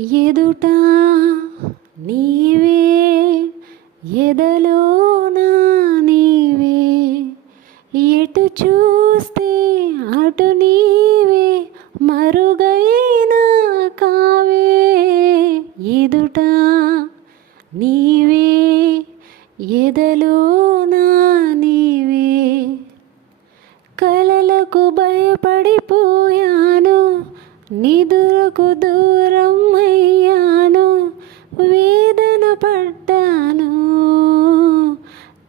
ఎదుట నీవే ఎదలోన నీవే ఎటు చూస్తే అటు నీవే మరుగైనా కావే ఎదుట నీవే ఎదలోన నీవే కలలకు భయపడిపోయాను నిదురకు దూరం అయ్యాను వేదన పడ్డాను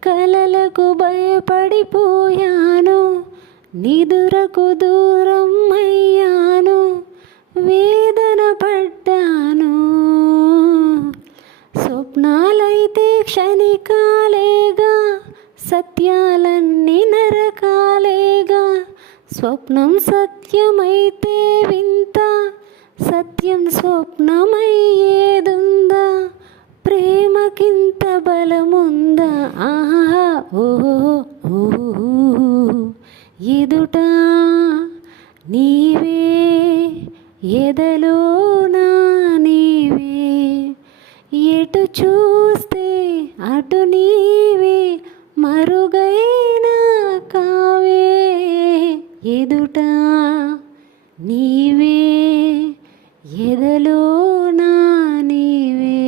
కలలకు భయపడిపోయాను నిదురకు దూరం అయ్యాను వేదన పడ్డాను స్వప్నాలైతే క్షణికాలేగా సత్యాలన్నీ నరకాలేగా స్వప్నం సత్యమైతే వింత సత్యం స్వప్నమయ్యేదుందా ప్రేమకింత బలముందా ఆహా ఓహో ఓహో ఎదుట నీవే ఎదలోనా నీవే ఎటు చూస్తే అటు నీవే మరుగైనా కావే ఎదుట నీవే ఎదలోనా నీవే.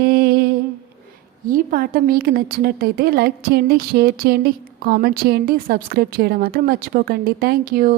ఈ పాట మీకు నచ్చినట్టయితే లైక్ చేయండి, షేర్ చేయండి, కామెంట్ చేయండి, సబ్స్క్రైబ్ చేయడం మాత్రం మర్చిపోకండి. Thank you.